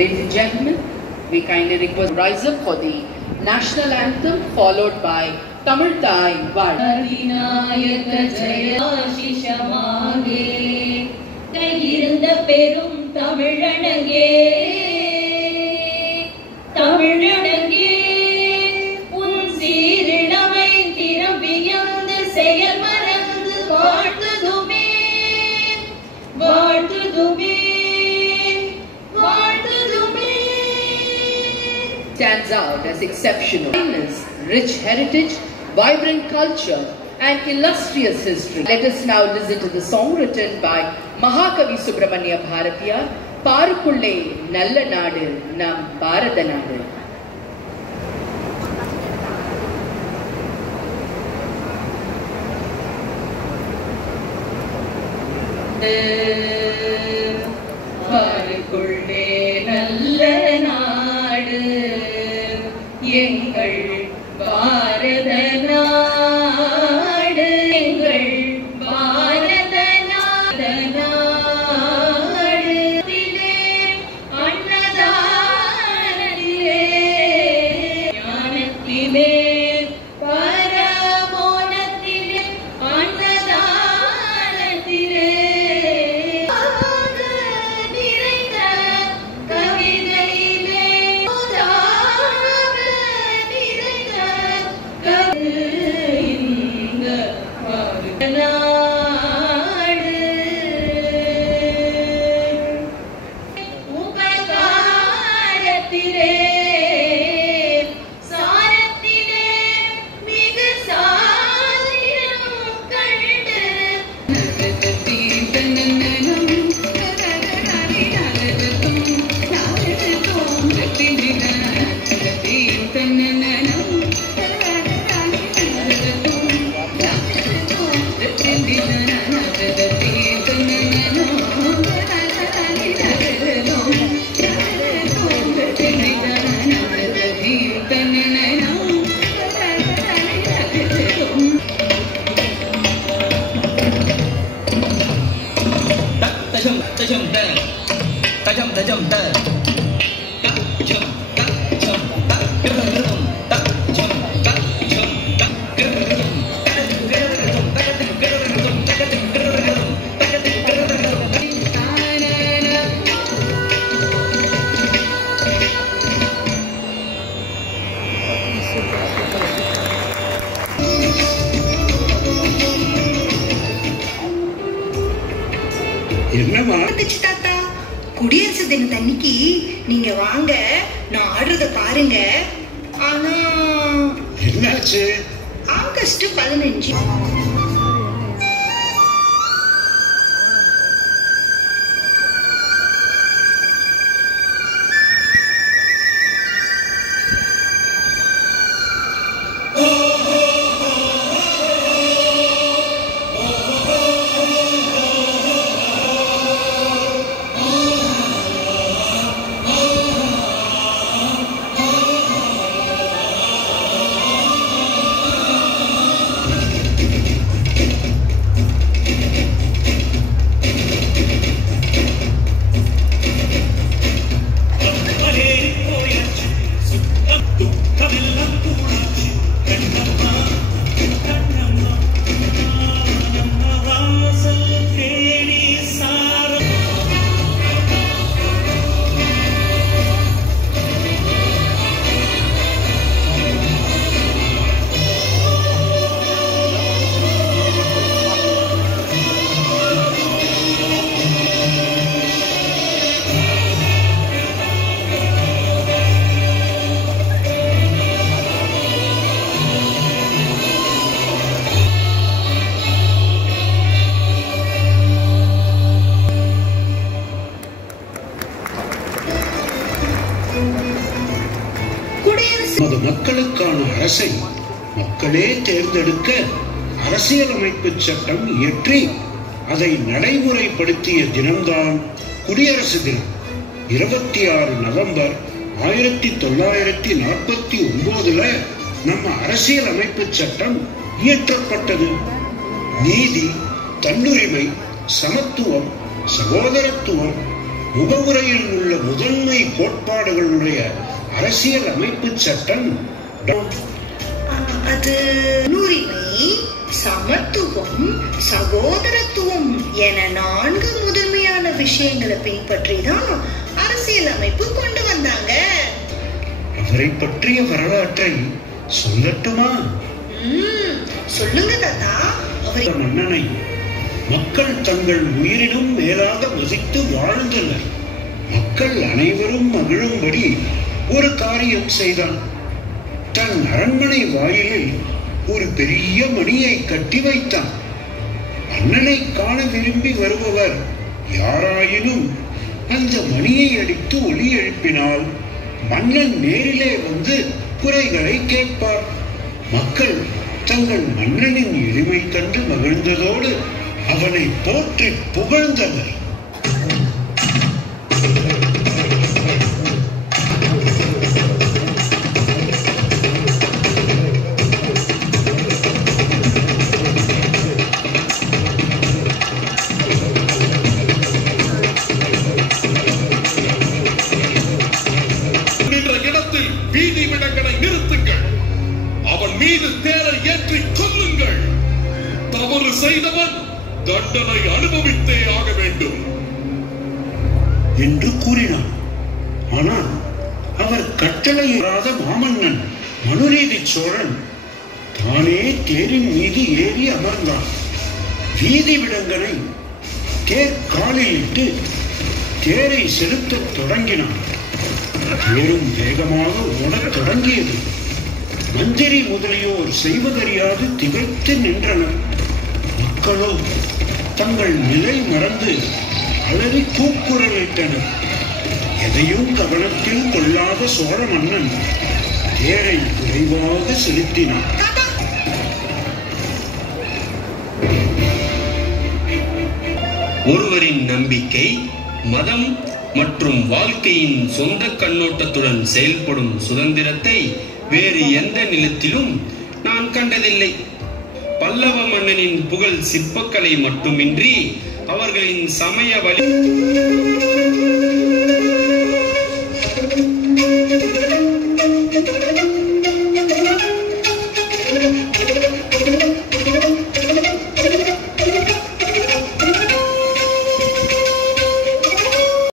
Ladies and gentlemen, we kindly request rise up for the national anthem followed by Tamil Thai Vaad. Adinayaka Jayashishamage Kaiyirundha perum Tamilanage Tamilanage un seerilai thirambiyand seyal marandu vaazhudume vaazhudume vaazhudume Stands out as exceptional kindness, rich heritage, vibrant culture and illustrious history. Let us now listen to the song written by Mahakavi Subramanya Bharatiyar, Parukulle Nalla Nadu Nam Bharata Nadu. Parukulle Nalla Nadu எங்கள் பாரத நாடு எங்கள் பாரத நாடு அன்னதானத்திலே ஞானத்திலே பரமோனத்திலே அன்னதானத்திலே நிறைந்த கவிதையிலே என்னமா தாத்தா குடியரசு தினத்தன்னைக்கு நீங்க வாங்க, நான் ஆடுறத பாருங்க. ஆனா என்னாச்சு? ஆகஸ்ட் 15 மக்களுக்கான அரசை மக்களே தேர்ந்தெடுக்க அரசியலமைப்பு சட்டம் இயற்றி அதை நடைமுறைப்படுத்திய தினம்தான் குடியரசு தினம். 26 நவம்பர் 1949 நம்ம அரசியலமைப்பு சட்டம் இயற்றப்பட்டது. நீதி, தன்னுரிமை, சமத்துவம், சகோதரத்துவம், முகவுரையில் உள்ள முதன்மை கோட்பாடுகளுடைய அரசியல் அமைப்பு சட்டம் அது உரிமை, சமத்துவம், சகோதரத்துவம் என 4 முதன்மையான விஷயங்களை பின்பற்றி தான் அரசியல் அமைப்பு கொண்டு வந்தாங்க. அவரை பற்றிய வரலாற்றை சொல்லட்டுமா? சொல்லுங்க தாத்தா. மன்னனை மக்கள் தங்கள் உயிரினும் மேலாக மதித்து வாழ்ந்தனர். மக்கள் அனைவரும் மகிழும்படி ஒரு காரியம் செய்தான். தன் அரண்மனை வாயிலில் ஒரு பெரிய மணியை கட்டி வைத்தான். மன்னனை காண விரும்பி வருபவர் யாராயினும் அந்த மணியை அடித்து ஒலி எழுப்பினால் மன்னன் நேரிலே வந்து குறைகளை கேட்பார். மக்கள் தங்கள் மன்னனின் எளிமை கண்டு மகிழ்ந்ததோடு அவனை போற்றி புகழ்ந்தனர். வீதி விடங்களை நிறுத்துங்கள். அவன் மீது தேரை ஏற்றி கொல்லுங்கள். தவறு செய்தவன் தண்டனை அனுபவித்தே ஆக வேண்டும் என்று கூறினார். ஆனால் அவர் கட்டளையிடாத மாமன்னன் மனுநீதி சோழன் தானே தேரின் மீது ஏறி அமர்ந்தான். வீதி விடங்களை தேர் காலில் இட்டு தேரை செலுத்தத் தொடங்கினான். தேரும் வேகமாக ஓடத் தொடங்கியது. மந்திரி முதலியோர் செய்வதறியாது திகைத்து நின்றனர். மக்களோ தங்கள் நிலை மறந்து அலறி கூக்குரலிட்டனர். எதையும் கவனத்தில் கொள்ளாத சோழ மன்னன் தேரை விரைவாக செலுத்தினான். ஒருவரின் நம்பிக்கை, மதம் மற்றும் வாழ்க்கையின் சொந்த கண்ணோட்டத்துடன் செயல்படும் சுதந்திரத்தை வேறு எந்த நிலத்திலும் நான் கண்டதில்லை. பல்லவ மன்னனின் புகழ் சிற்பக்கலை மட்டுமின்றி அவர்களின் சமய வழி